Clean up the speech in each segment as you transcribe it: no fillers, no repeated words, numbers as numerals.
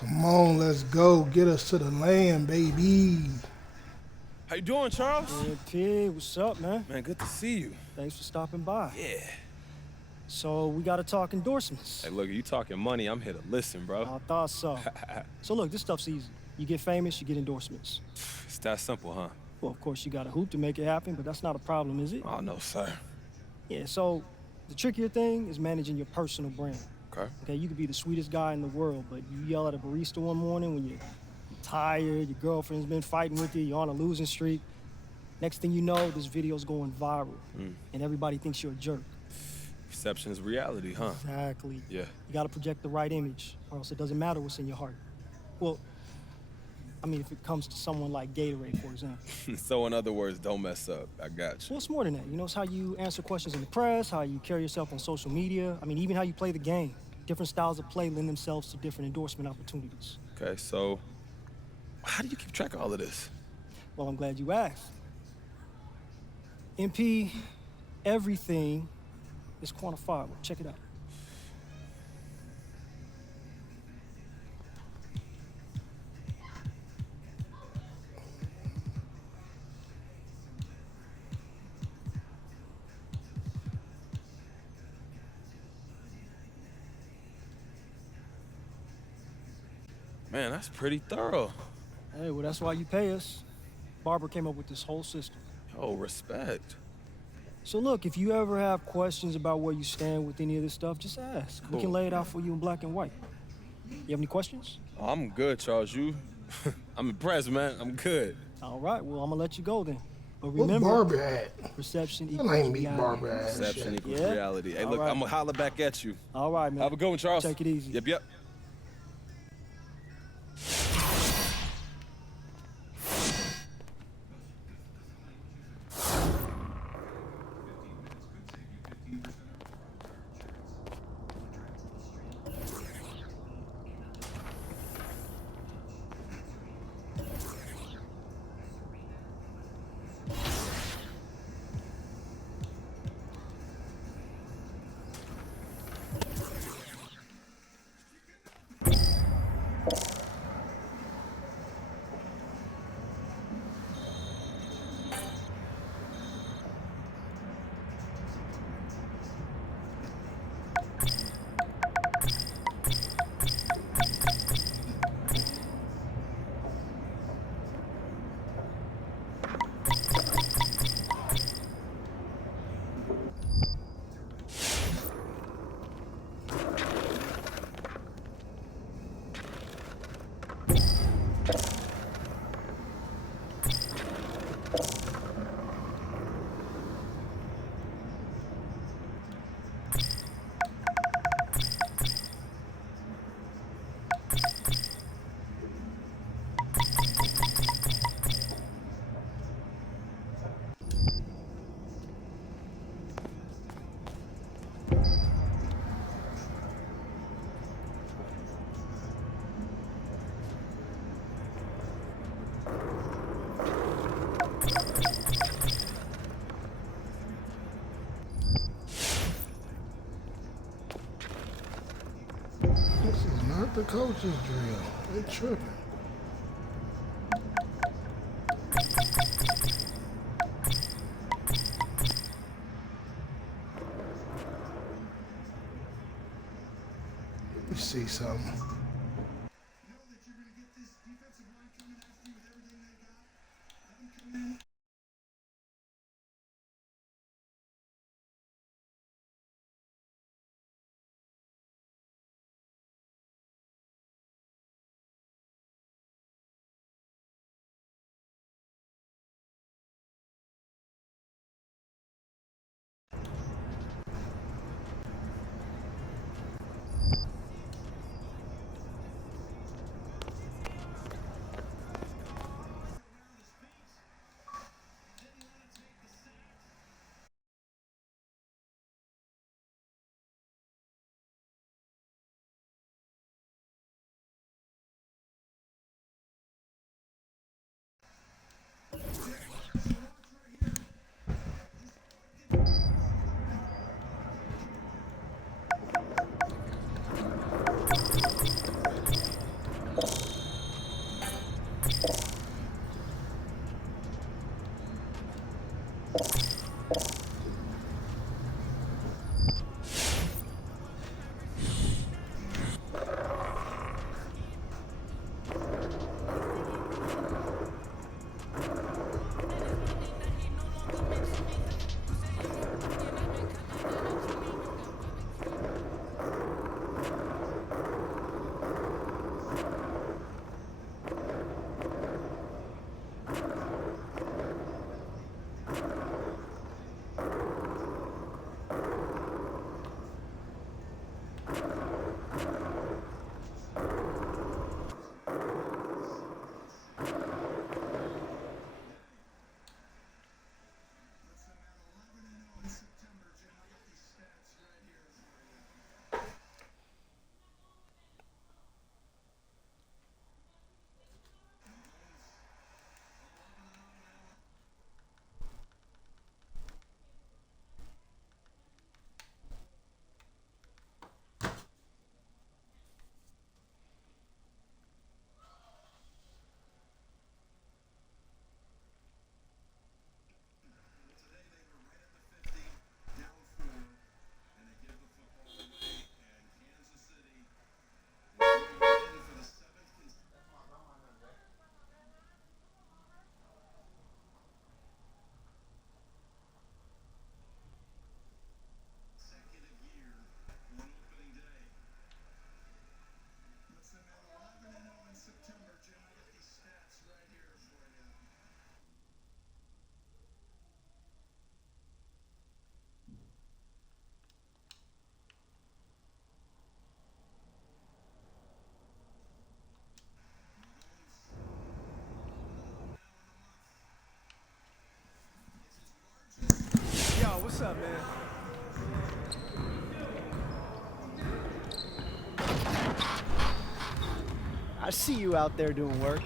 Come on, let's go. Get us to the land, baby. How you doing, Charles? Hey, P, what's up, man? Man, good to see you. Thanks for stopping by. Yeah. So we gotta talk endorsements. Hey, look, you talking money, I'm here to listen, bro. I thought so. So look, this stuff's easy. You get famous, you get endorsements. It's that simple, huh? Well, of course, you gotta hoop to make it happen, but that's not a problem, is it? Oh, no, sir. Yeah, so the trickier thing is managing your personal brand. Okay. You could be the sweetest guy in the world, but you yell at a barista one morning when you're tired, your girlfriend's been fighting with you, you're on a losing streak. Next thing you know, this video's going viral, and everybody thinks you're a jerk. Perception is reality, huh? Exactly. Yeah. You gotta project the right image, or else it doesn't matter what's in your heart. Well, I mean, if it comes to someone like Gatorade, for example. So in other words, don't mess up. I got you. Well, it's more than that. You know, it's how you answer questions in the press, how you carry yourself on social media. I mean, even how you play the game. Different styles of play lend themselves to different endorsement opportunities. Okay, so how do you keep track of all of this? Well, I'm glad you asked. MP, everything is quantifiable. Check it out. Man, that's pretty thorough. Hey, well, that's why you pay us. Barbara came up with this whole system. Oh, respect. So look, if you ever have questions about where you stand with any of this stuff, just ask. We can Cool. lay it out for you in black and white. You have any questions? Oh, I'm good, Charles. You? I'm impressed, man. I'm good. All right, well, I'm gonna let you go then. But Where remember, Barbara at? perception I equals ain't meet reality. Barbara at. Perception Shit. equals Yeah? reality. Hey, All look, right. I'm gonna holler back at you. All right, man. Have a good one, Charles. Take it easy. Yep. This is not the coach's drill. They tripping. Let me see something. What's up, man? I see you out there doing work.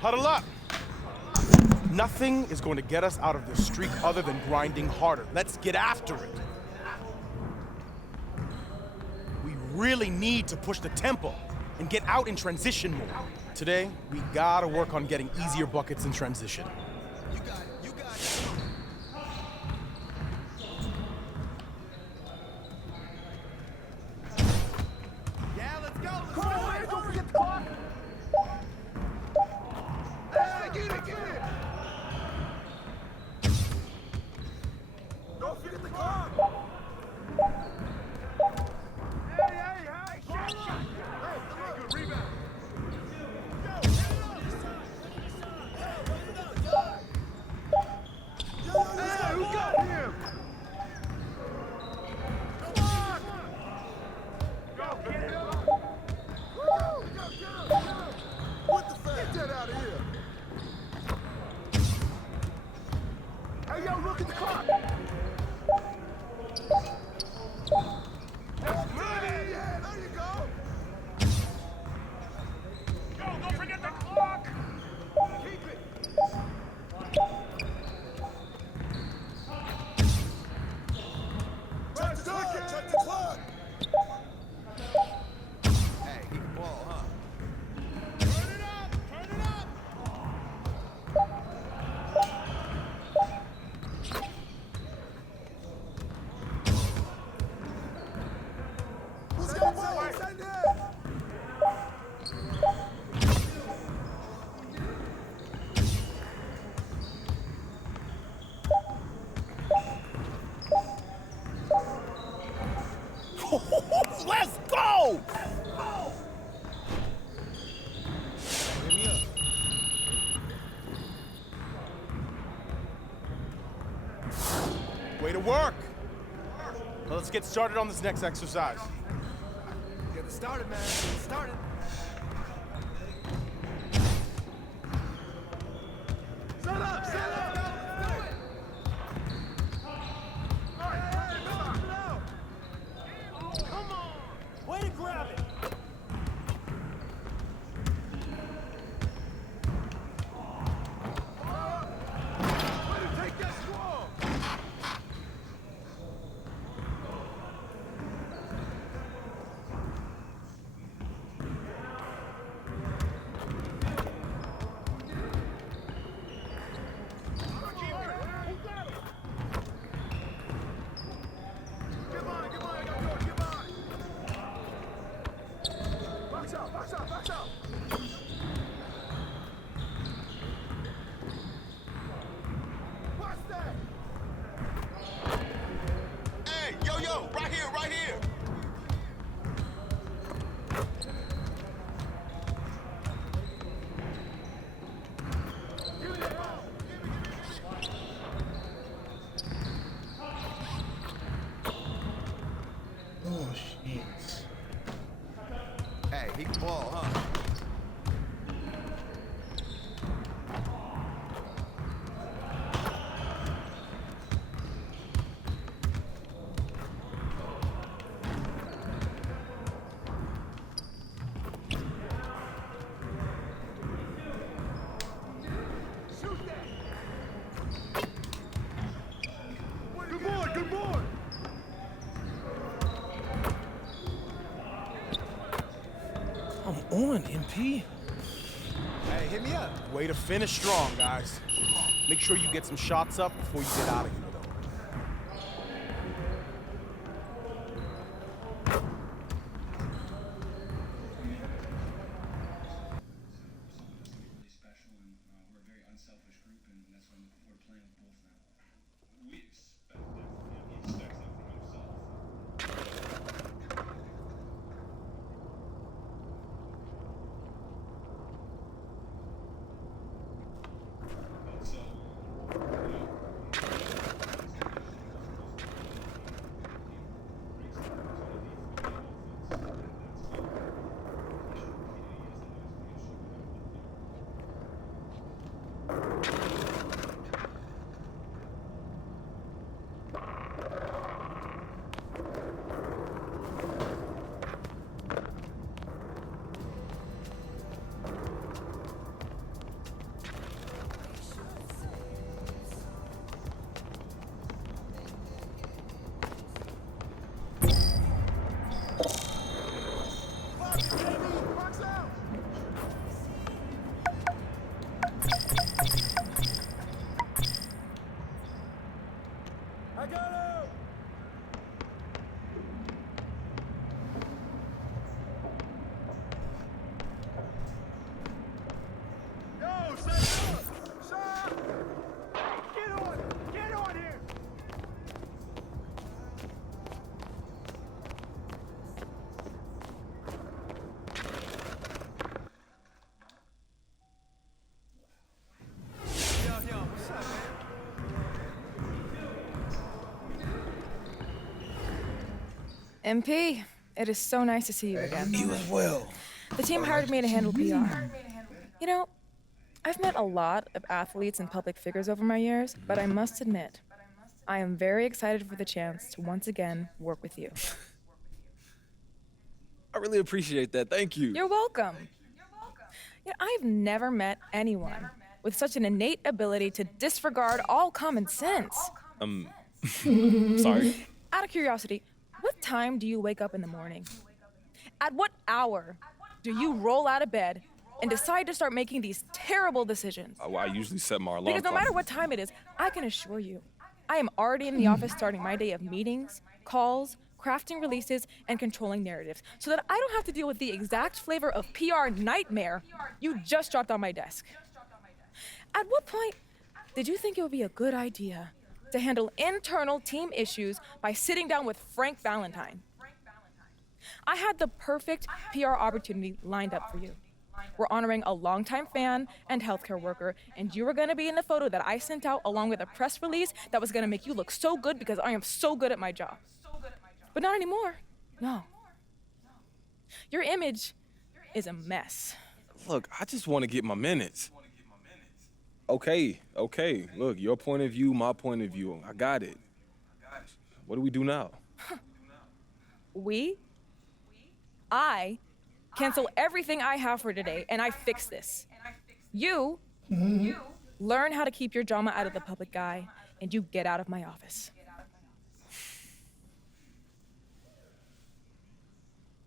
Huddle up! Nothing is going to get us out of this streak other than grinding harder. Let's get after it. We really need to push the tempo and get out in transition more. Today, we gotta work on getting easier buckets in transition. You got it. You got it. Yeah, let's go. Come on, man. Don't forget the clock. Hey, get it. Don't forget the clock. Hey. Shot. Hey, good rebound. Hey, who got him? Come on! Go, get it! Woo! Go! What the fuck? Get that out of here! Hey, yo, look at the clock! That's money! Yeah, there you go! Go, don't forget the clock! Keep it! Check the clock! Hey, keep the ball, huh? Turn it up! Who's got one? Send it! Let's go! Way to work! Well, let's get started on this next exercise. Get it started, man. Get it started. Set up! Do it! Come on! Way to grab it! Way to take that strong! He can ball, huh? Shoot that! Good boy, good boy! Come on, MP. Hey, hit me up. Way to finish strong, guys. Make sure you get some shots up before you get out of here, though. Really special, and we're a very unselfish group, and that's why I'm looking forward to playing with both of them. We expect that from him. He expects that from himself. And so, Box out! I got him! Yo, Shakur! Shot! Get on! Get on here! Yo, what's up, man? MP, it is so nice to see you again. You as well. The team hired me to handle PR. You know, I've met a lot of athletes and public figures over my years, but I must admit, I am very excited for the chance to once again work with you. I really appreciate that. Thank you. You're welcome. You know, I've never met anyone with such an innate ability to disregard all common sense. Sorry. Out of curiosity, what time do you wake up in the morning? At what hour do you roll out of bed and decide to start making these terrible decisions? I usually set my alarm Because no clock. matter what time it is, I can assure you, I am already in the office starting my day of meetings, calls, crafting releases, and controlling narratives so that I don't have to deal with the exact flavor of PR nightmare you just dropped on my desk. At what point did you think it would be a good idea to handle internal team issues by sitting down with Frank Valentine? I had the perfect PR opportunity lined up for you. We're honoring a longtime fan and healthcare worker, and you were gonna be in the photo that I sent out along with a press release that was gonna make you look so good because I am so good at my job. But not anymore. No. Your image is a mess. Look, I just want to get my minutes. Okay. Look, your point of view, my point of view. I got it. What do we do now? I cancel everything I have for today, and I fix this. You learn how to keep your drama out of the public eye, and you get out of my office.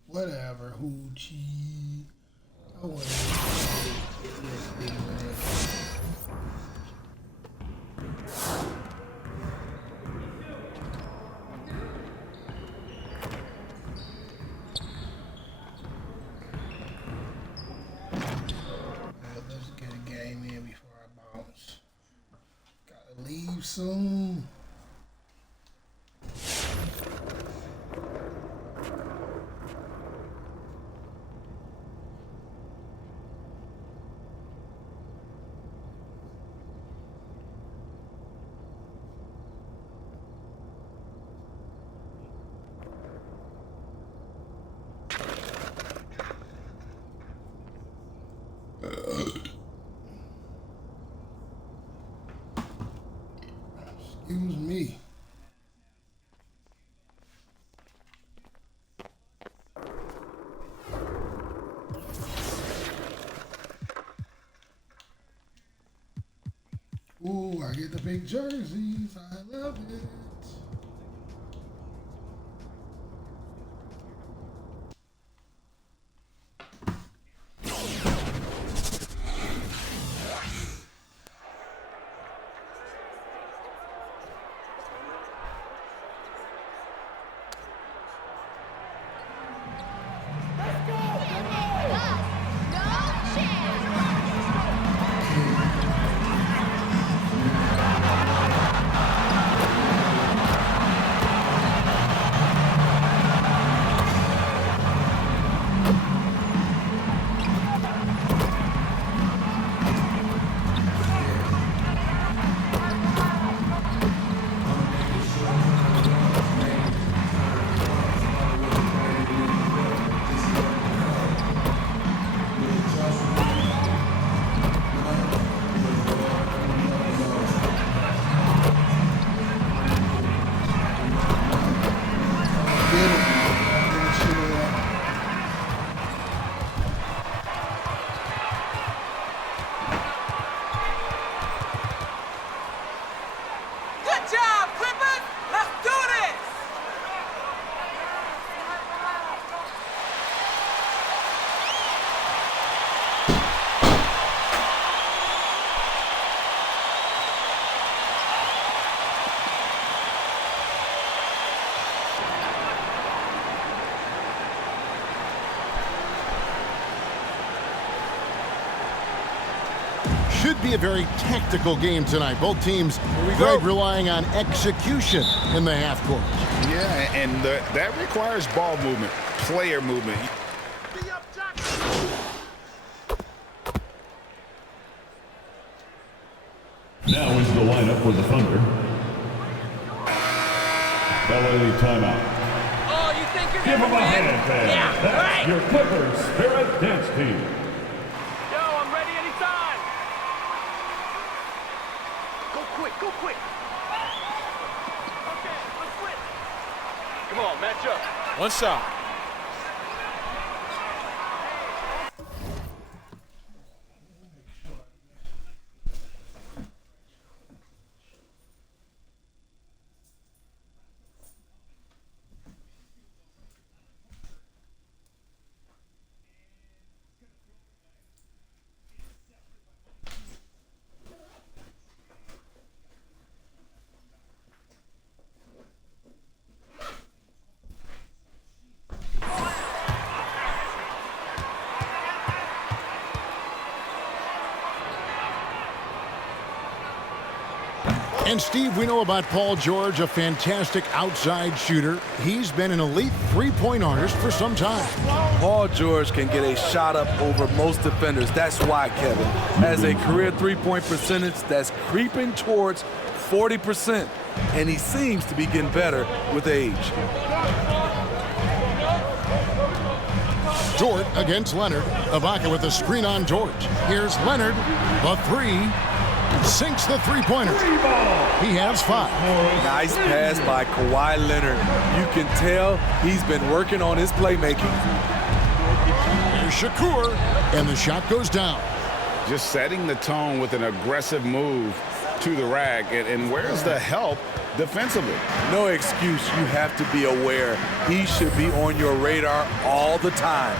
Whatever, Hoochie. I want to get this let's get a game in before I bounce. Gotta leave soon. Excuse me. Ooh, I get the big jerseys. I love it. Should be a very tactical game tonight. Both teams relying on execution in the half court. Yeah, and that requires ball movement, player movement. Now into the lineup for the Thunder. LA timeout. Oh, you think you're Give gonna them a win? hand, fans. Yeah, That's right. your Clippers Spirit Dance Team. Yo, I'm ready anytime. Go quick, go quick. Okay, let's switch. Come on, match up. One shot. And Steve, we know about Paul George, a fantastic outside shooter. He's been an elite three-point artist for some time. Paul George can get a shot up over most defenders. That's why, Kevin, has a career three-point percentage that's creeping towards 40%, and he seems to be getting better with age. Dort against Leonard. Ibaka with a screen on George. Here's Leonard, the three. Sinks the three-pointer. He has 5. Nice pass by Kawhi Leonard. You can tell he's been working on his playmaking. Here's Shakur, and the shot goes down. Just setting the tone with an aggressive move to the rack. And where's the help defensively? No excuse. You have to be aware. He should be on your radar all the time.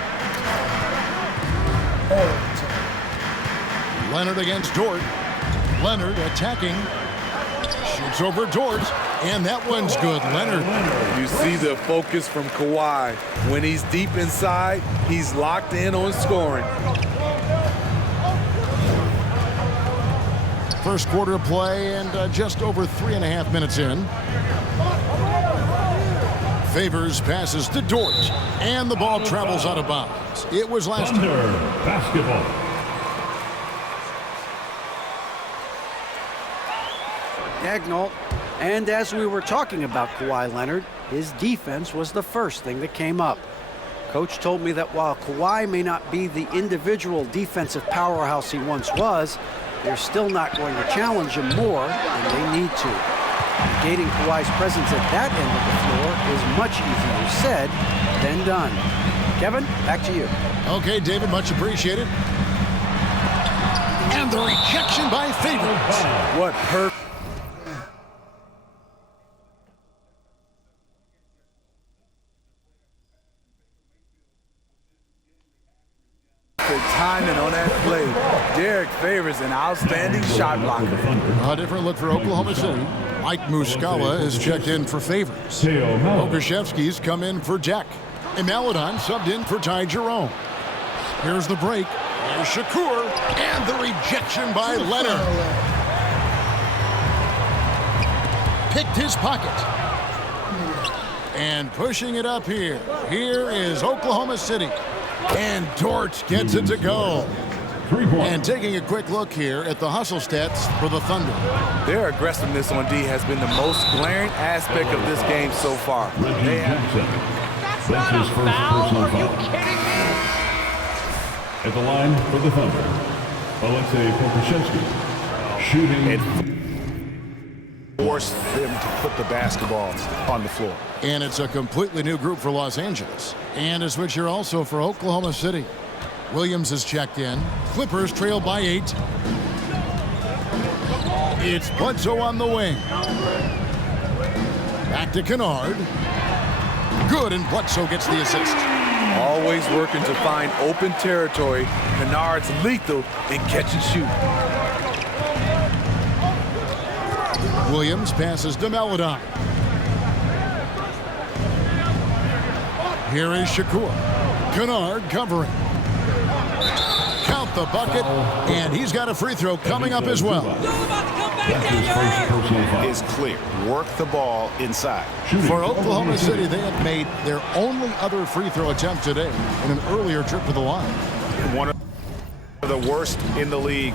Leonard against Dort. Leonard attacking. Shoots over Dort, and that one's good. Leonard. You see the focus from Kawhi. When he's deep inside, he's locked in on scoring. First quarter play, and just over 3.5 minutes in. Favors passes to Dort, and the ball travels out of bounds. It was last time. Thunder basketball. Dagnall, and as we were talking about Kawhi Leonard, his defense was the first thing that came up. Coach told me that while Kawhi may not be the individual defensive powerhouse he once was, they're still not going to challenge him more than they need to. Negating Kawhi's presence at that end of the floor is much easier said than done. Kevin, back to you. Okay, David, much appreciated. And the rejection by Favors. What perfect timing on that play. Derek Favors, an outstanding shot blocker. A different look for Oklahoma City. Mike Muscala is checked in for Favors. Okashevsky's come in for Jack. And Maladon subbed in for Ty Jerome. Here's the break. Here's Shakur. And the rejection by Leonard. Picked his pocket. And pushing it up here. Here is Oklahoma City. And Dort gets it to go. And taking a quick look here at the hustle stats for the Thunder. Their aggressiveness on D has been the most glaring aspect of this game so far. That's his first personal foul. At the line for the Thunder, Alexei Pokusevski, shooting. Force them to put the basketball on the floor. And it's a completely new group for Los Angeles. And a switch here also for Oklahoma City. Williams is checked in. Clippers trail by 8. It's Bledsoe on the wing. Back to Kennard. Good, and Bledsoe gets the assist. Always working to find open territory. Kennard's lethal in catch and shoot. Williams passes to Maladon. Here is Shakur. Kennard covering. Count the bucket, and he's got a free throw coming up as well. Is clear. Work the ball inside. For Oklahoma City, they have made their only other free throw attempt today in an earlier trip to the line. One of the worst in the league.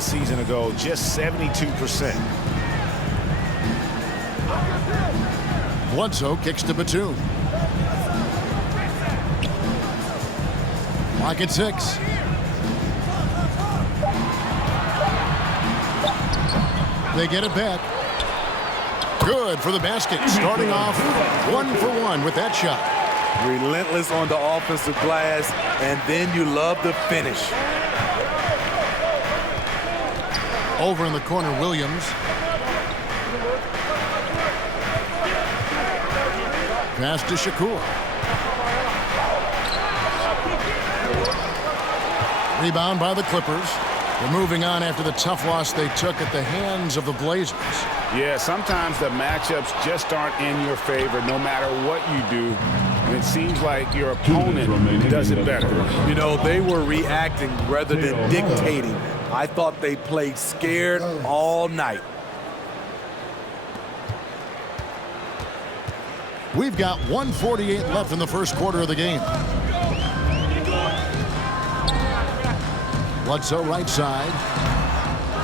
Season ago, just 72%. Bledsoe kicks to Batum. Lock at 6. They get it back. Good for the basket. Starting off 1 for 1 with that shot. Relentless on the offensive glass, and then you love the finish. Over in the corner, Williams. Pass to Shakur. Rebound by the Clippers. They're moving on after the tough loss they took at the hands of the Blazers. Yeah, sometimes the matchups just aren't in your favor no matter what you do. And it seems like your opponent does it better. You know, they were reacting rather than dictating. I thought they played scared all night. We've got 1:48 left in the first quarter of the game. Bledsoe right side.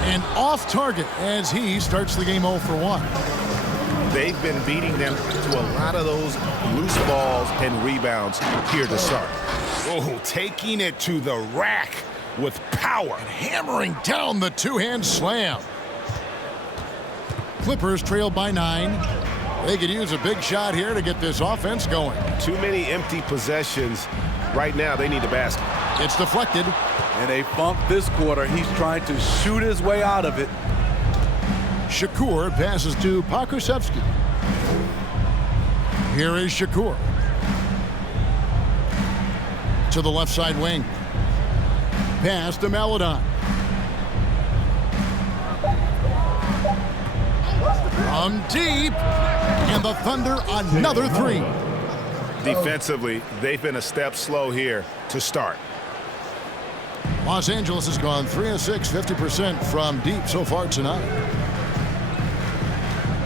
And off target as he starts the game 0 for 1. They've been beating them to a lot of those loose balls and rebounds here to start. Oh, taking it to the rack with power. And hammering down the two-hand slam. Clippers trail by 9. They could use a big shot here to get this offense going. Too many empty possessions. Right now, they need a basket. It's deflected. And they funk this quarter. He's trying to shoot his way out of it. Shakur passes to Pokusevski. Here is Shakur. To the left side wing. Pass to Maladon. From deep. And the Thunder another 3. Defensively, they've been a step slow here to start. Los Angeles has gone 3 of 6, 50% from deep so far tonight.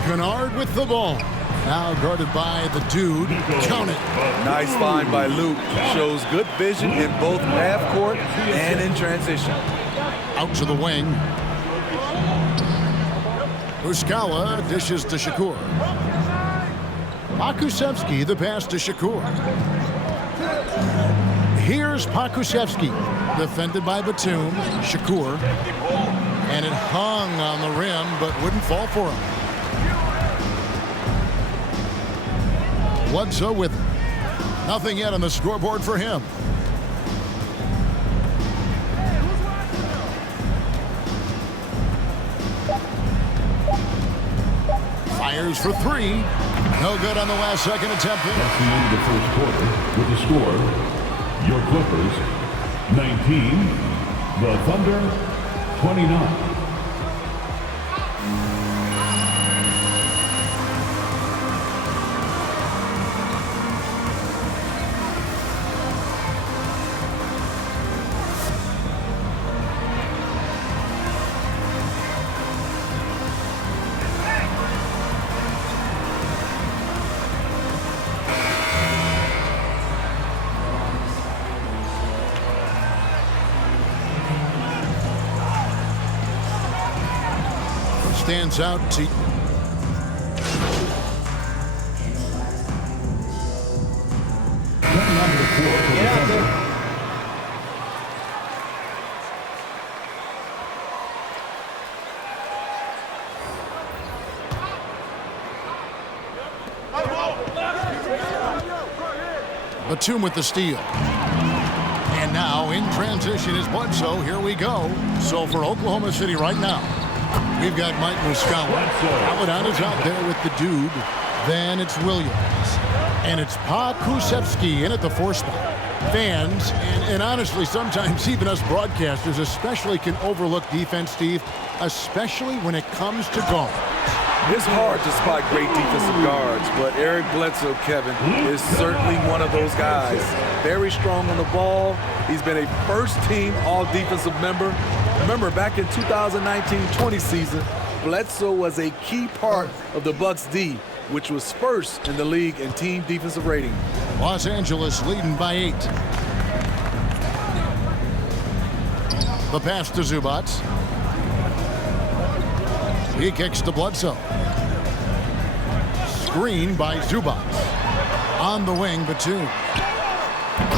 Kennard with the ball. Now guarded by the dude. Count it. Nice find by Luke. Shows good vision in both half court and in transition. Out to the wing. Muscala dishes to Shakur. Pakusevsky the pass to Shakur. Here's Pakusevsky, defended by Batum. Shakur. And it hung on the rim, but wouldn't fall for him. Bledsoe with it. Nothing yet on the scoreboard for him. Fires for three. No good on the last second attempt. That's the end of the first quarter. With the score, your Clippers 19, the Thunder 29. Stands out to Batum with the steal. And now in transition is Bledsoe. Here we go. So for Oklahoma City right now, we've got Mike Muscala. Paladon is out there with the dude. Then it's Williams. And it's Pakusevsky in at the 4 spot. Fans, and honestly, sometimes even us broadcasters especially can overlook defense, Steve, especially when it comes to guards. It's hard to spot great defensive guards, but Eric Bledsoe, Kevin, is certainly one of those guys. Very strong on the ball. He's been a first-team all-defensive member. Remember, back in 2019-20 season, Bledsoe was a key part of the Bucks' D, which was first in the league in team defensive rating. Los Angeles leading by 8. The pass to Zubac. He kicks to Bledsoe. Screen by Zubac. On the wing, Batum.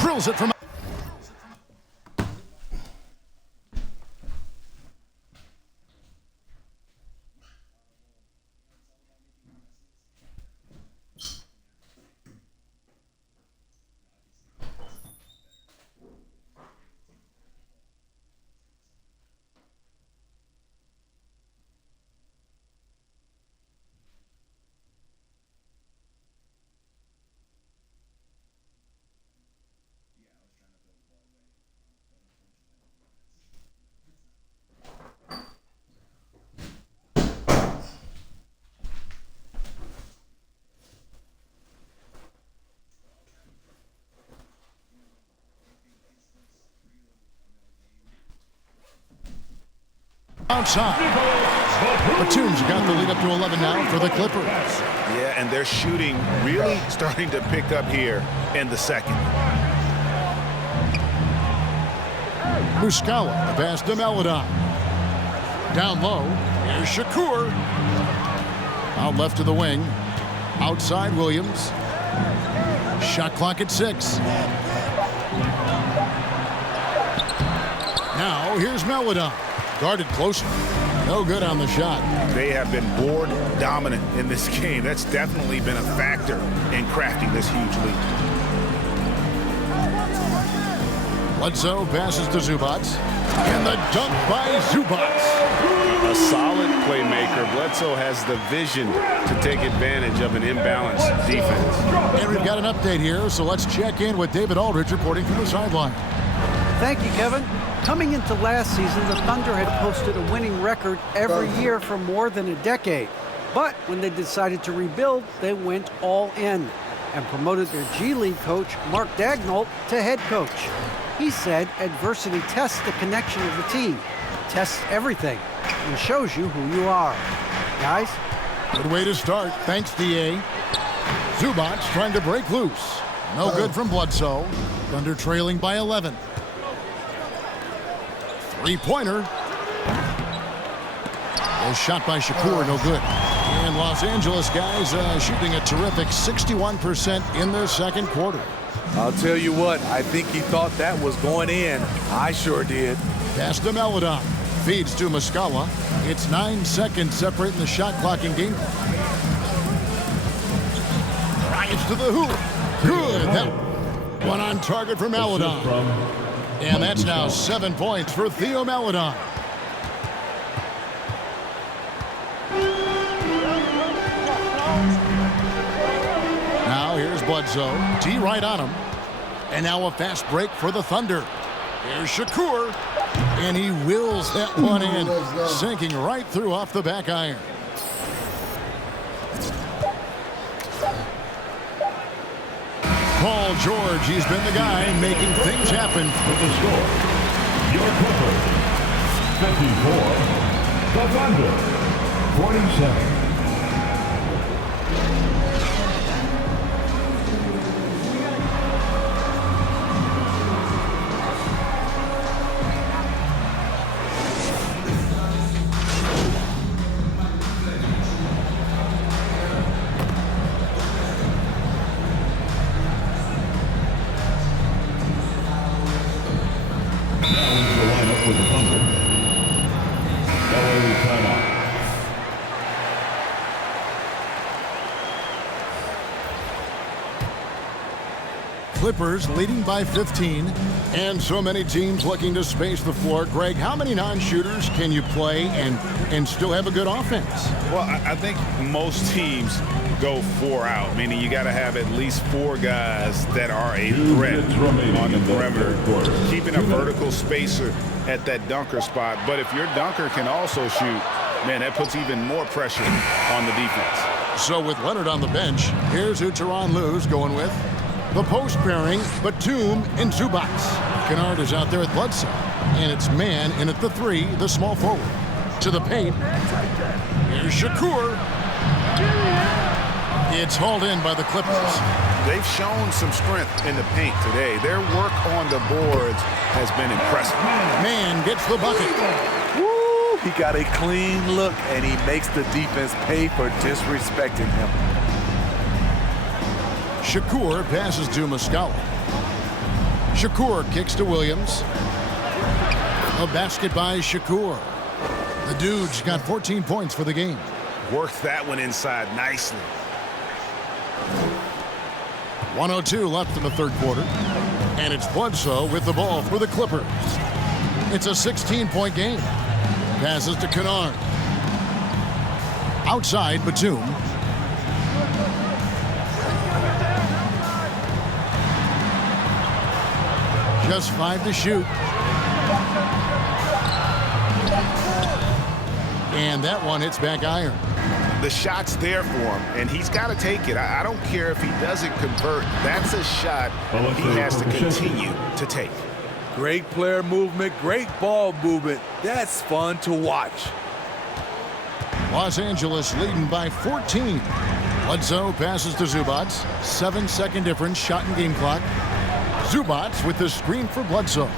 Drills it from outside. Batum's got the lead up to 11 now for the Clippers. Yeah, and their shooting really starting to pick up here in the second. Muscala, the pass to Maladon. Down low, here's Shakur. Out left to the wing. Outside Williams. Shot clock at 6. Now here's Maladon. Guarded closer. No good on the shot. They have been board dominant in this game. That's definitely been a factor in crafting this huge lead. Bledsoe passes to Zubac. And the dunk by Zubac. A solid playmaker. Bledsoe has the vision to take advantage of an imbalanced defense. And we've got an update here, so let's check in with David Aldridge reporting from the sideline. Thank you, Kevin. Coming into last season, the Thunder had posted a winning record every year for more than a decade. But when they decided to rebuild, they went all in and promoted their G League coach, Mark Daigneault, to head coach. He said adversity tests the connection of the team, tests everything, and shows you who you are. Guys? Good way to start. Thanks, D.A. Zubac trying to break loose. No good from Bledsoe. Thunder trailing by 11. Three-pointer. A shot by Shakur, no good. And Los Angeles guys shooting a terrific 61% in their second quarter. I'll tell you what, I think he thought that was going in. I sure did. Pass to Melodon. Feeds to Muscala. It's 9 seconds separating the shot clock and game clock. Drives to the hoop. Good. That one on target for Melodon. And that's now 7 points for Theo Melodon. Now here's Bledsoe. T right on him. And now a fast break for the Thunder. Here's Shakur. And he wills that one in, sinking right through off the back iron. Paul George, he's been the guy making things happen. With the score, your Clippers, 54, the Thunder, 47. For the Thunder. LA timeout. Clippers leading by 15, and so many teams looking to space the floor. Greg, how many non-shooters can you play and still have a good offense? Well, I think most teams go 4 out, meaning you got to have at least 4 guys that are a threat on the perimeter, keeping a vertical spacer at that dunker spot. But if your dunker can also shoot, man, that puts even more pressure on the defense. So with Leonard on the bench, here's who Tyronn Lue's going with. The post pairing, Batum and Zubac. Kennard is out there with Bledsoe. And it's man in at the 3, the small forward. To the paint. Here's Shakur. It's hauled in by the Clippers. They've shown some strength in the paint today. Their work on the boards has been impressive. Man gets the bucket. Woo! He got a clean look, and he makes the defense pay for disrespecting him. Shakur passes to Muscala. Shakur kicks to Williams. A basket by Shakur. The dude's got 14 points for the game. Worked that one inside nicely. 1:02 left in the third quarter. And it's Bledsoe with the ball for the Clippers. It's a 16-point game. Passes to Kennard. Outside, Batum. Just 5 to shoot. And that one hits back iron. The shot's there for him, and he's got to take it. I don't care if he doesn't convert. That's a shot he has to continue to take. Great player movement, great ball movement. That's fun to watch. Los Angeles leading by 14. Bledsoe passes to Zubac. 7-second difference, shot and game clock. Zubac with the screen for Bledsoe.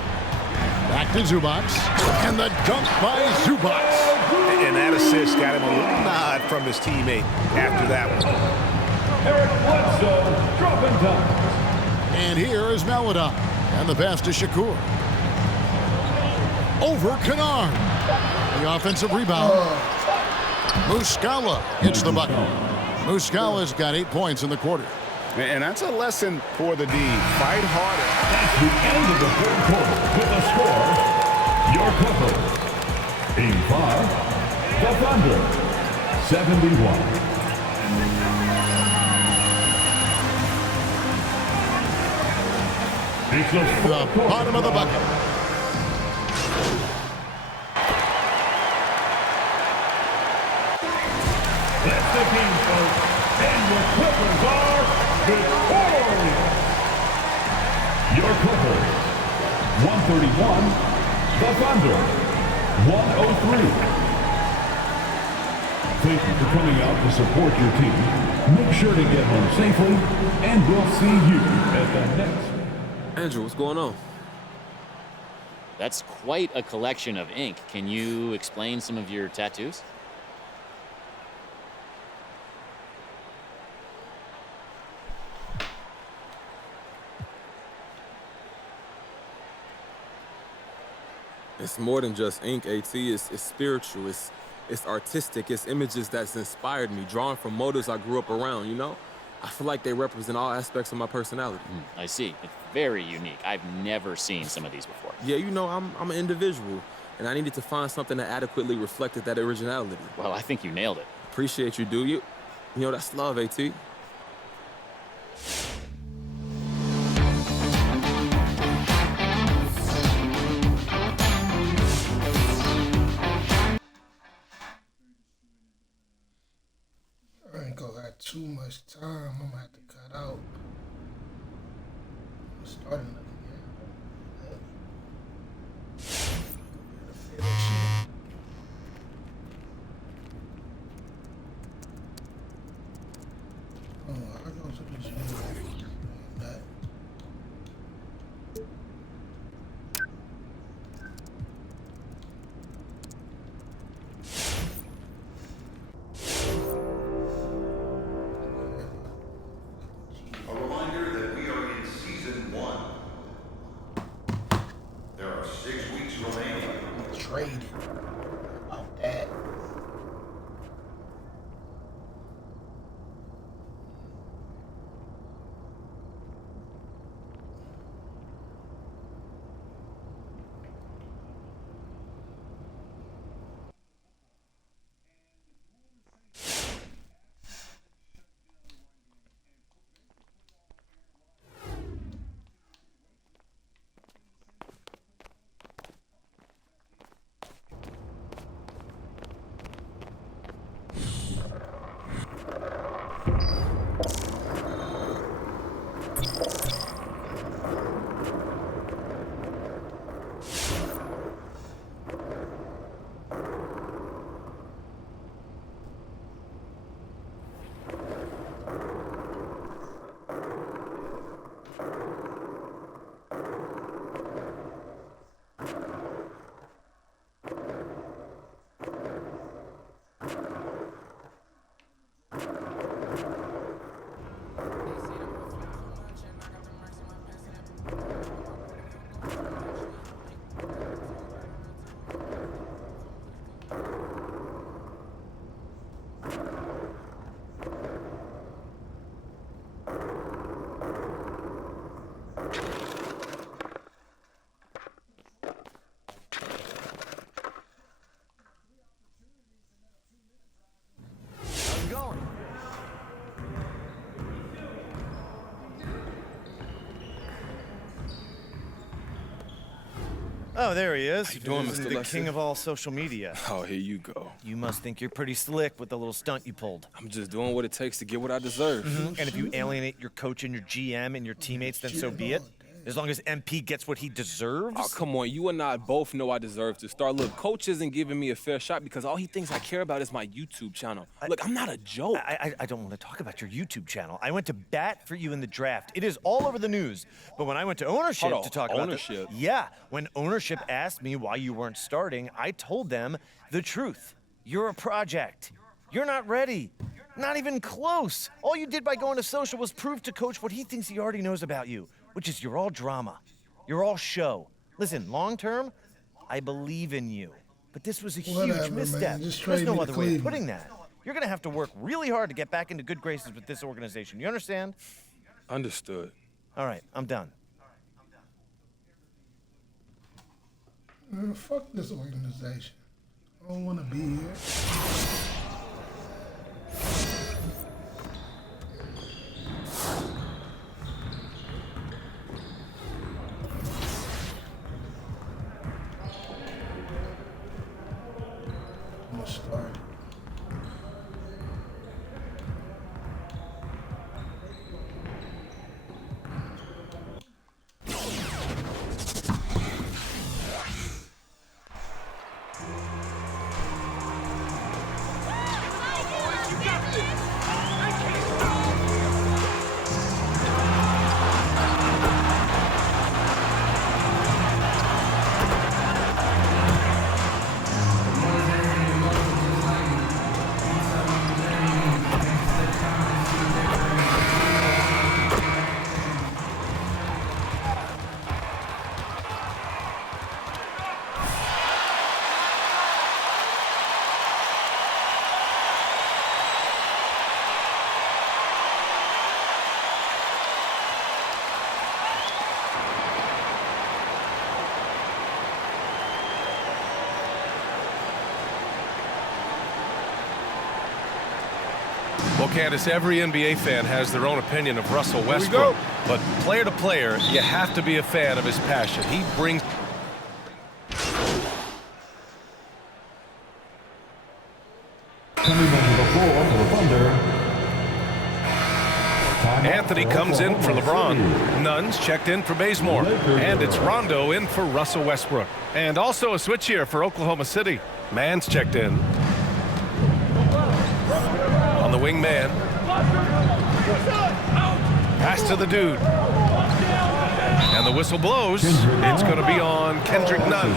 Back to Zubac. And the dunk by Zubac. And that assist got him a little nod from his teammate after that one. Eric Bledsoe, drop and dunk. And here is Melodon. And the pass to Shakur. Over Kennard. The offensive rebound. Muscala hits the bucket. Muscala's got 8 points in the quarter. And that's a lesson for the D. Fight harder. That's the end of the third quarter with the score. Your Clippers. Game 5. The Thunder, 71. It's the bottom of the bucket. That's the game, folks. And your Clippers are victorious. Your Clippers, 131. The Thunder, 103. Thank you for coming out to support your team. Make sure to get home safely, and we'll see you at the next. Andrew, what's going on? That's quite a collection of ink. Can you explain some of your tattoos? It's more than just ink, AT. It's spiritual. It's artistic. It's images that's inspired me, drawn from motives I grew up around, you know? I feel like they represent all aspects of my personality. I see. It's very unique. I've never seen some of these before. Yeah, you know, I'm an individual, and I needed to find something that adequately reflected that originality. Well, I think you nailed it. Appreciate you, do you? You know, that's love, AT. I ain't gonna have too much time. I'm gonna have to cut out. I'm starting another game. Oh, I go to this video. That. A reminder that we are in season 1. There are 6 weeks remaining. Traded. About that. Oh, there he is. How you doing, Mr. The Lexi? king of all social media. Oh, here you go. You must think you're pretty slick with the little stunt you pulled. I'm just doing what it takes to get what I deserve. And if you alienate your coach and your GM and your teammates, then so be it. As long as MP gets what he deserves. Oh, come on. You and I both know I deserve to start. Look, Coach isn't giving me a fair shot because all he thinks I care about is my YouTube channel. Look, I'm not a joke. I don't want to talk about your YouTube channel. I went to bat for you in the draft. It is all over the news. But when I went to ownership to talk about ownership? Yeah, when ownership asked me why you weren't starting, I told them the truth. You're a project. You're not ready. Not even close. All you did by going to social was prove to Coach what he thinks he already knows about you, which is you're all drama. You're all show. Listen, long term, I believe in you. But this was a huge misstep. There's no other way of putting that. You're going to have to work really hard to get back into good graces with this organization. You understand? Understood. All right, I'm done. Fuck this organization. I don't want to be here. I'm gonna start. Well, Candace, every NBA fan has their own opinion of Russell Westbrook. But player to player, you have to be a fan of his passion. He brings... Anthony comes in for LeBron. Nunn's checked in for Bazemore. And it's Rondo in for Russell Westbrook. And also a switch here for Oklahoma City. Mann's checked in. On the wing, man. Pass to the dude. And the whistle blows. It's going to be on Kendrick Nunn.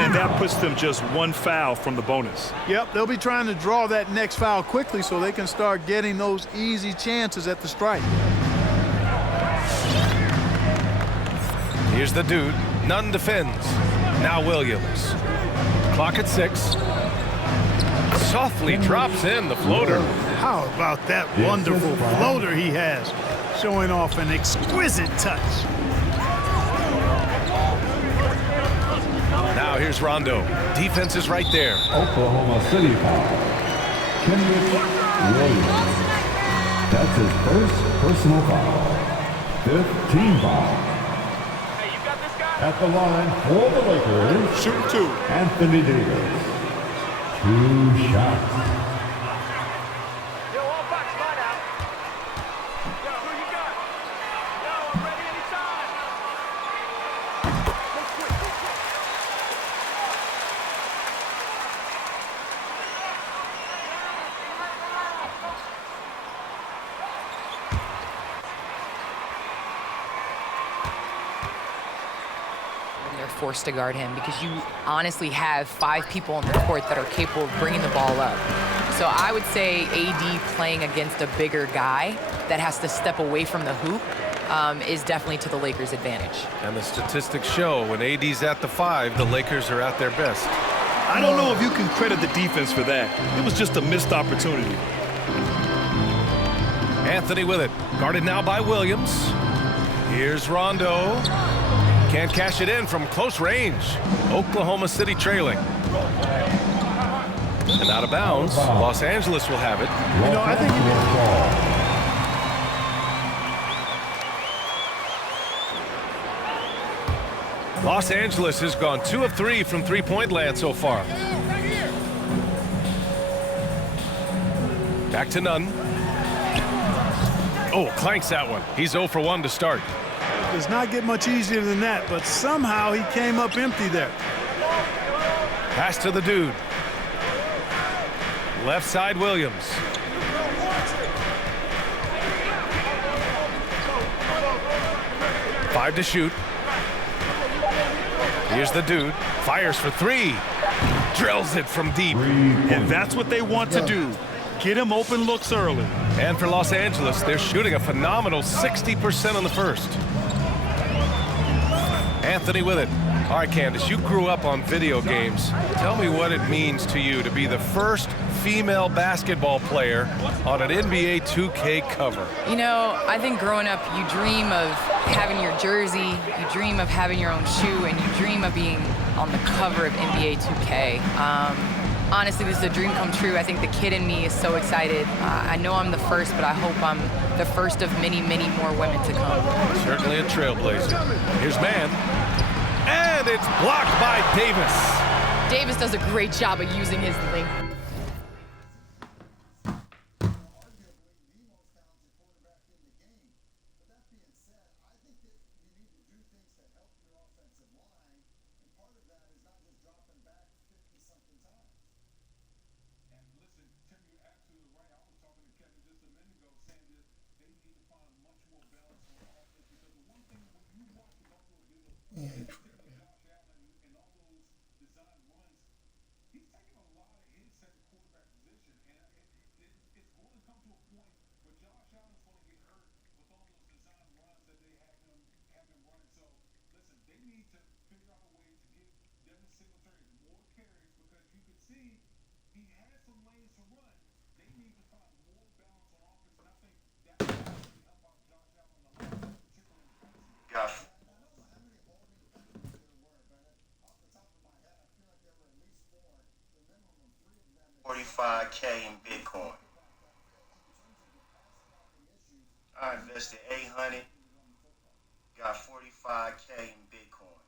And that puts them just one foul from the bonus. Yep, they'll be trying to draw that next foul quickly so they can start getting those easy chances at the stripe. Here's the dude. Nunn defends. Now Williams. Clock at 6. Softly drops in the floater. How about that wonderful floater he has, showing off an exquisite touch. Now here's Rondo. Defense is right there. Oklahoma City foul. Kendrick Williams. That's his first personal foul. 5th team foul. At the line for the Lakers. Shoot 2. Anthony Davis. 2 shots. Forced to guard him because you honestly have 5 people on the court that are capable of bringing the ball up. So I would say AD playing against a bigger guy that has to step away from the hoop is definitely to the Lakers' advantage. And the statistics show when AD's at the 5, the Lakers are at their best. I don't know if you can credit the defense for that. It was just a missed opportunity. Anthony with it. Guarded now by Williams. Here's Rondo. Can't cash it in from close range. Oklahoma City trailing. And out of bounds. Los Angeles will have it. You know, I think Los Angeles has gone 2 of 3 from three-point land so far. Back to Nunn. Oh, clanks that one. He's 0 for 1 to start. does not get much easier than that, but somehow he came up empty there. Pass to the dude. Left side, Williams. Five to shoot. Here's the dude. Fires for 3. Drills it from deep. And that's what they want to do. Get him open looks early. And for Los Angeles, they're shooting a phenomenal 60% on the first. Anthony with it. All right, Candace, you grew up on video games. Tell me what it means to you to be the first female basketball player on an NBA 2K cover. You know, I think growing up, you dream of having your jersey, you dream of having your own shoe, and you dream of being on the cover of NBA 2K. Honestly, this is a dream come true. I think the kid in me is so excited. I know I'm the first, but I hope I'm the first of many, many more women to come. Certainly a trailblazer. Here's Mann. And it's blocked by Davis. Davis does a great job of using his length. Gosh. 45 45K in Bitcoin. I invested 800, got 45K in Bitcoin.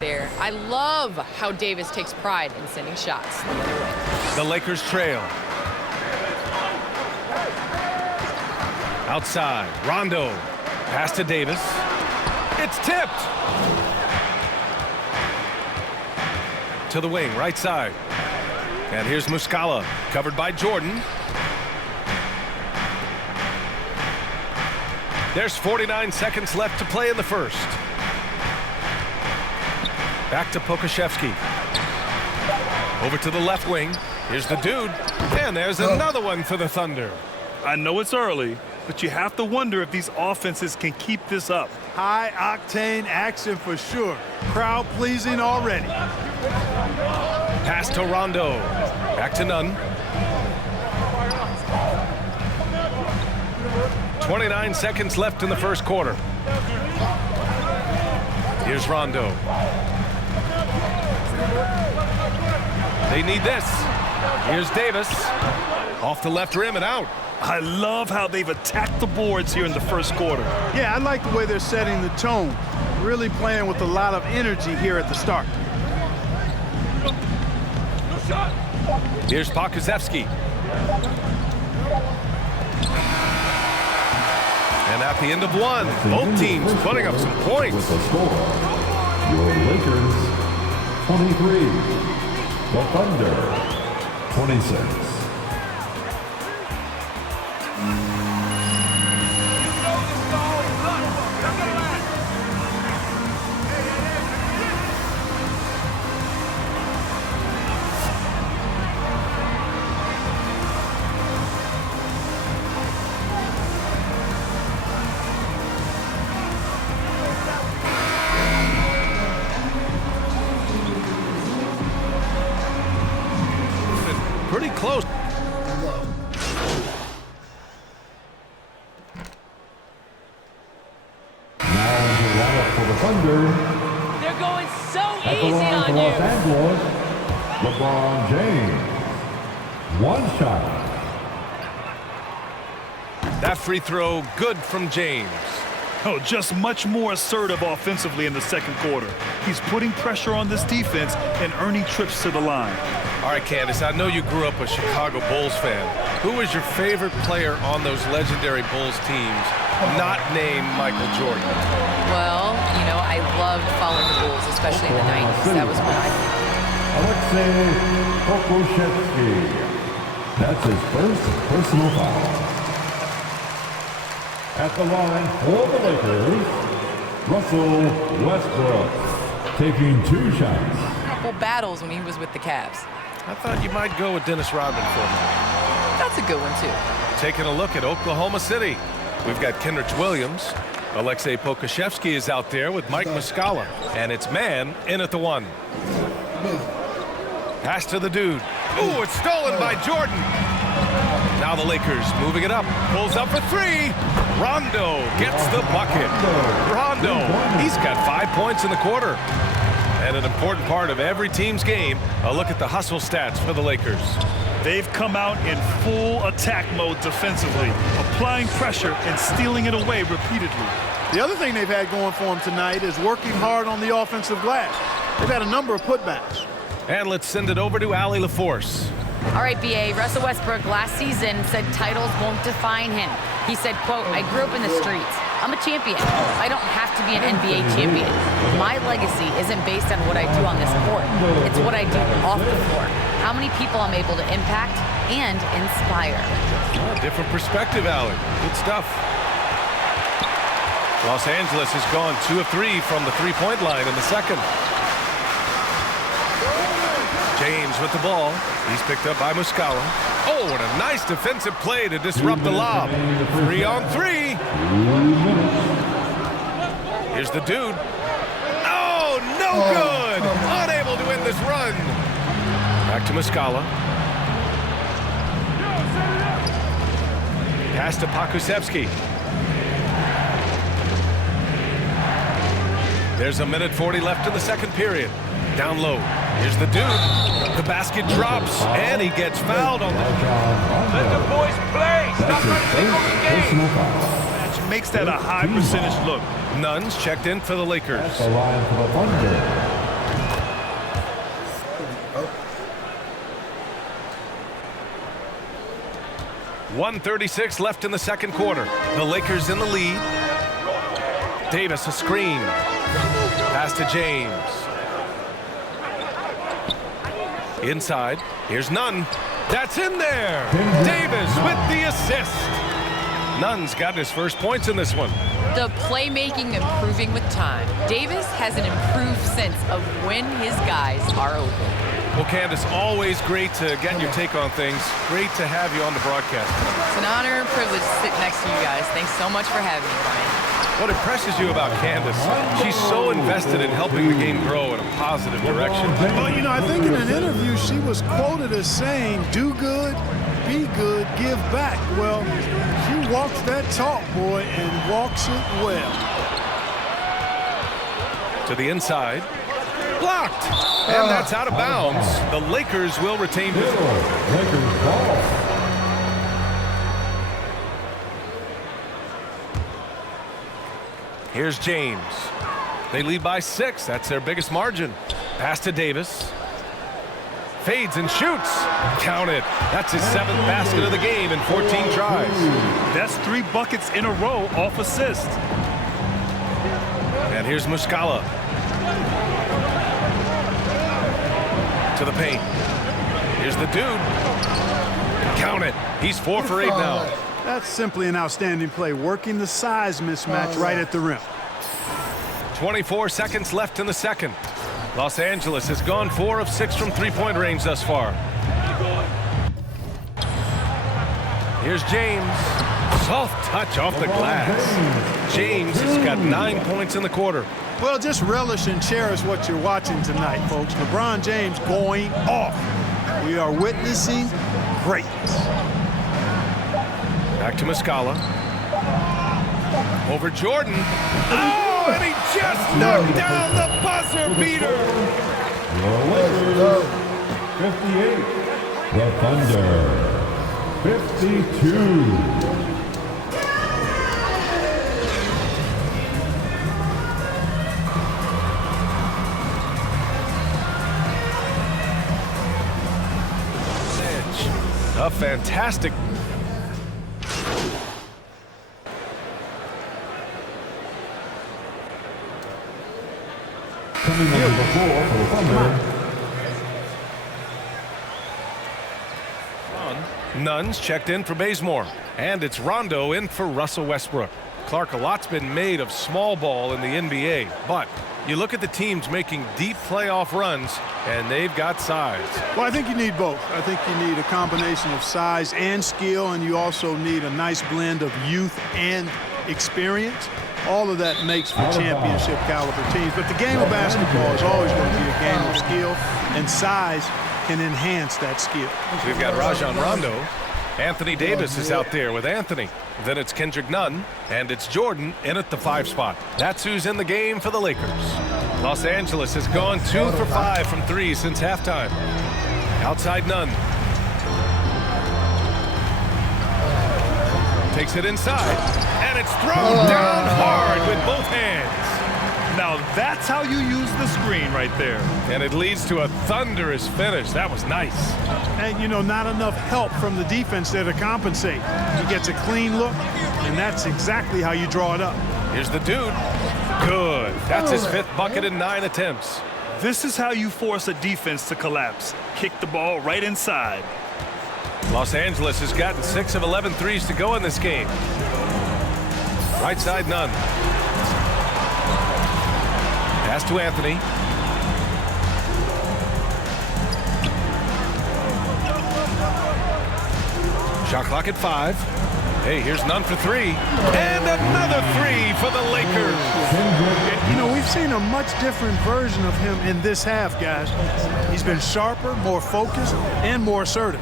There. I love how Davis takes pride in sending shots the other way. The Lakers trail. Outside, Rondo. Pass to Davis. It's tipped. To the wing, right side. And here's Muscala, covered by Jordan. There's 49 seconds left to play in the first. Back to Pokuševski. Over to the left wing. Here's the dude. And there's another one for the Thunder. I know it's early, but you have to wonder if these offenses can keep this up. High-octane action for sure. Crowd-pleasing already. Pass to Rondo. Back to Nunn. 29 seconds left in the first quarter. Here's Rondo. They need this. Here's Davis. Off the left rim and out. I love how they've attacked the boards here in the first quarter. Yeah, I like the way they're setting the tone. Really playing with a lot of energy here at the start. Here's Pokuševski. And at the end of one, both teams putting up some points. With the score, your Lakers 23, the Thunder 26. Pretty close. Now in the lineup for the Thunder. They're going so At the easy line for on Los you. Angeles, LeBron James. One shot. That free throw good from James. Oh, just much more assertive offensively in the second quarter. He's putting pressure on this defense and earning trips to the line. All right, Candace, I know you grew up a Chicago Bulls fan. Who was your favorite player on those legendary Bulls teams, not named Michael Jordan? Well, you know, I loved following the Bulls, especially in the 90s. That was when I... Alexei Pokuševski. That's his first personal foul. At the line for the Lakers, Russell Westbrook taking 2 shots. Couple battles when he was with the Cavs. I thought you might go with Dennis Rodman for me. That's a good one, too. Taking a look at Oklahoma City. We've got Kenrich Williams. Alexei Pokuševski is out there with Mike Muscala. And it's man in at the one. Pass to the dude. Ooh, it's stolen by Jordan. Now the Lakers moving it up. Pulls up for 3. Rondo gets the bucket. Rondo, he's got 5 points in the quarter. And an important part of every team's game, a look at the hustle stats for the Lakers. They've come out in full attack mode defensively, applying pressure and stealing it away repeatedly. The other thing they've had going for them tonight is working hard on the offensive glass. They've had a number of putbacks. And let's send it over to Allie LaForce. All right, BA, Russell Westbrook last season said titles won't define him. He said, quote, I grew up in the streets. I'm a champion. I don't have to be an NBA champion. My legacy isn't based on what I do on this court. It's what I do off the floor. How many people I'm able to impact and inspire. Oh, different perspective, Allie. Good stuff. Los Angeles has gone 2 of 3 from the three-point line in the second. James with the ball. He's picked up by Muscala. Oh, what a nice defensive play to disrupt the lob. 3 on 3. Here's the dude. Oh, no good. Unable to win this run. Back to Muscala. Pass to Pokuševski. There's a minute 40 left in the second period. Down low. Here's the dude. The basket drops, and he gets fouled on the... Let the boys play. Stop trying to take over the game. That makes that a high percentage look. Nuns checked in for the Lakers. That's the line for the Thunder. 1:36 left in the second quarter. The Lakers in the lead. Davis a screen. Pass to James. Inside. Here's Nunn. That's in there. Davis with the assist. Nunn's got his first points in this one. The playmaking improving with time. Davis has an improved sense of when his guys are open. Well, Candace, always great to get your take on things. Great to have you on the broadcast. It's an honor and privilege to sit next to you guys. Thanks so much for having me, Brian. What impresses you about Candace? She's so invested in helping the game grow in a positive direction. Well, you know, I think in an interview she was quoted as saying, do good, be good, give back. Well, she walks that talk, boy, and walks it well. To the inside. Blocked. And that's out of bounds. The Lakers will retain possession. Lakers ball. Here's James. They lead by 6. That's their biggest margin. Pass to Davis. Fades and shoots. Count it. That's his 7th basket of the game in 14 tries. That's 3 buckets in a row off assist. And here's Muscala. To the paint. Here's the dude. Count it. He's 4 for 8 now. That's simply an outstanding play, working the size mismatch right at the rim. 24 seconds left in the second. Los Angeles has gone 4 of 6 from three-point range thus far. Here's James. Soft touch off the glass. James has got 9 points in the quarter. Well, just relish and cherish what you're watching tonight, folks. LeBron James going off. We are witnessing greatness. Back to Muscala. Over Jordan. Oh, and he just knocked down the buzzer beater. Your Lakers, 58. The Thunder, 52. A fantastic. Coming in number 4 for the Thunder. Nuns checked in for Bazemore. And it's Rondo in for Russell Westbrook. Clark, a lot's been made of small ball in the NBA, but you look at the teams making deep playoff runs, and they've got size. Well, I think you need both. I think you need a combination of size and skill, and you also need a nice blend of youth and experience. All of that makes for championship caliber teams. But the game of basketball is always going to be a game of skill, and size can enhance that skill. We've got Rajon Rondo. Anthony Davis is out there with Anthony. Then it's Kendrick Nunn, and it's Jordan in at the 5 spot. That's who's in the game for the Lakers. Los Angeles has gone 2 for 5 from 3 since halftime. Outside Nunn. Takes it inside, and it's thrown down hard with both hands. Now that's how you use the screen right there. And it leads to a thunderous finish. That was nice. And, you know, not enough help from the defense there to compensate. He gets a clean look, and that's exactly how you draw it up. Here's the dude. Good. That's his 5th bucket in 9 attempts. This is how you force a defense to collapse. Kick the ball right inside. Los Angeles has gotten 6 of 11 threes to go in this game. Right side, Nunn. Pass to Anthony. Shot clock at 5. Hey, here's Nunn for 3. And another 3 for the Lakers. You know, we've seen a much different version of him in this half, guys. He's been sharper, more focused, and more assertive.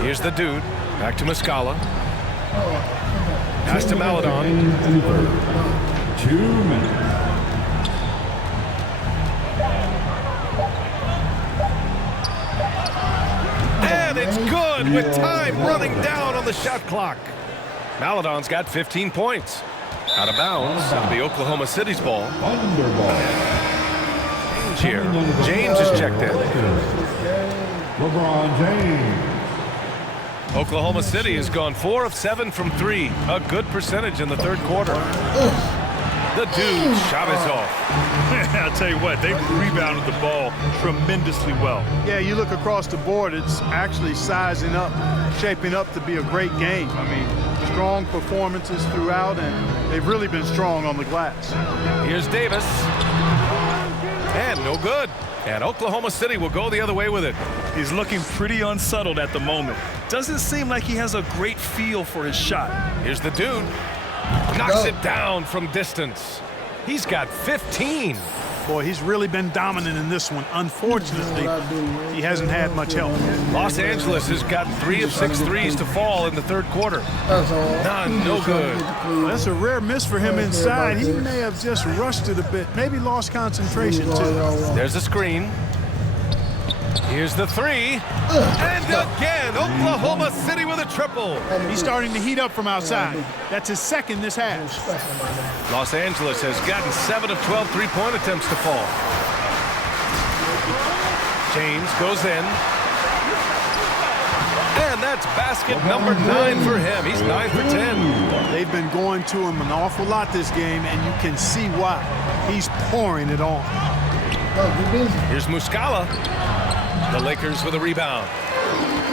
Here's the dude. Back to Muscala. Pass to Maladon. 2 minutes. good with time running down on the shot clock. Maladon's got 15 points. Out of bounds. It'll be Oklahoma City's ball. Here, James is checked in. LeBron James. Oklahoma City has gone 4 of 7 from 3. A good percentage in the third quarter. The dude shot is off. I'll tell you what, they rebounded the ball tremendously well. Yeah, you look across the board, it's actually sizing up, shaping up to be a great game. I mean, strong performances throughout, and they've really been strong on the glass. Here's Davis. And no good. And Oklahoma City will go the other way with it. He's looking pretty unsettled at the moment. Doesn't seem like he has a great feel for his shot. Here's the dude. Knocks it down from distance. He's got 15. Boy, he's really been dominant in this one. Unfortunately, he hasn't had much help. Los Angeles has gotten 3 of 6 threes to fall in the third quarter. None, no good. That's a rare miss for him inside. He may have just rushed it a bit, maybe lost concentration too. There's a screen. Here's the 3. And again, Oklahoma City with a triple. He's starting to heat up from outside. That's his second this half. Los Angeles has gotten 7 of 12 three-point attempts to fall. James goes in. And that's basket number 9 for him. He's 9 for 10. They've been going to him an awful lot this game, and you can see why. He's pouring it on. Here's Muscala. The Lakers with a rebound.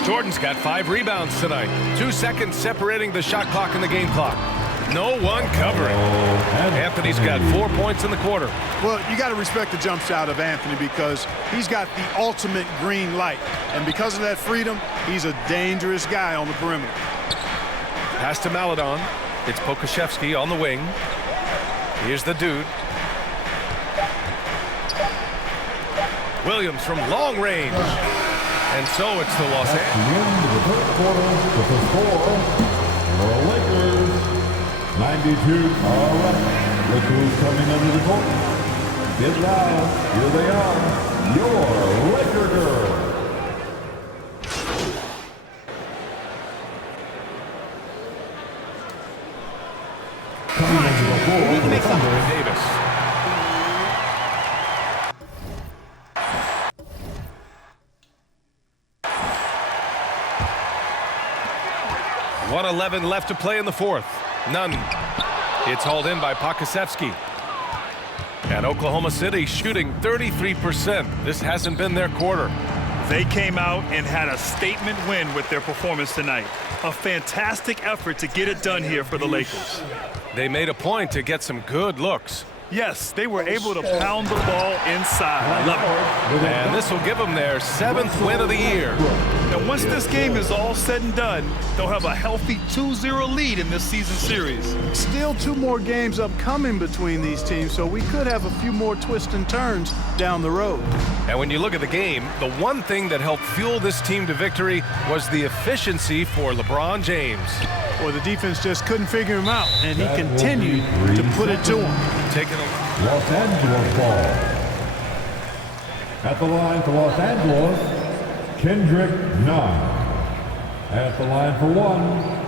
Jordan's got 5 rebounds tonight. 2 seconds separating the shot clock and the game clock. No one covering. Anthony's got 4 points in the quarter. Well, you got to respect the jump shot of Anthony because he's got the ultimate green light. And because of that freedom, he's a dangerous guy on the perimeter. Pass to Maladon. It's Pokusevski on the wing. Here's the dude. Williams from long range. And so it's the Los Angeles. At the end of the third quarter with the score, the Lakers 92. All right, look who's coming under the court. Get loud. Here they are. Your Laker girl. Coming under the floor for the Thunder, Davis. .11 left to play in the fourth. None. It's hauled in by Pokusevski. And Oklahoma City shooting 33%. This hasn't been their quarter. They came out and had a statement win with their performance tonight. A fantastic effort to get it done here for the Lakers. They made a point to get some good looks. Yes, they were able to pound the ball inside. I love it. And this will give them their 7th win of the year. And once this game is all said and done, they'll have a healthy 2-0 lead in this season series. Still 2 more games upcoming between these teams, so we could have a few more twists and turns down the road. And when you look at the game, the one thing that helped fuel this team to victory was the efficiency for LeBron James. Well, the defense just couldn't figure him out, and he continued to put it to him. Taking a Los Angeles ball. At the line for Los Angeles, Kendrick Nunn. At the line for 1.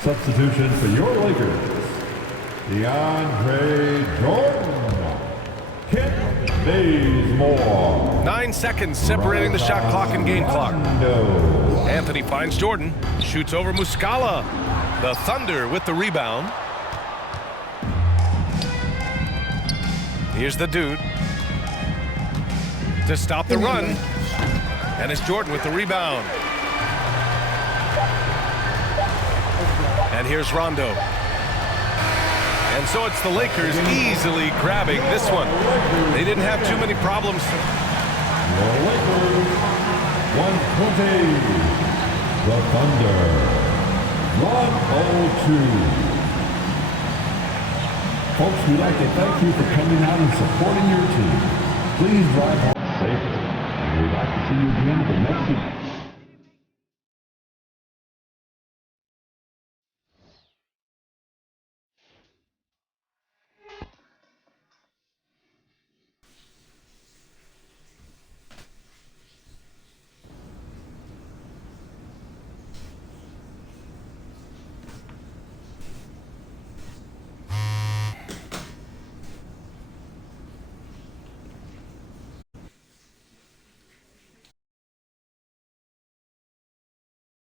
Substitution for your Lakers, DeAndre Jordan, Kent Bazemore. 9 seconds separating the shot clock and game clock. Anthony finds Jordan, shoots over Muscala. The Thunder with the rebound. Here's the dude to stop the run. And it's Jordan with the rebound. And here's Rondo. And so it's the Lakers easily grabbing this one. They didn't have too many problems. The Lakers, 120. The Thunder, 102. Folks, we'd like to thank you for coming out and supporting your team. Please drive home. safer. And we'd like to see you again at the next Super Bowl.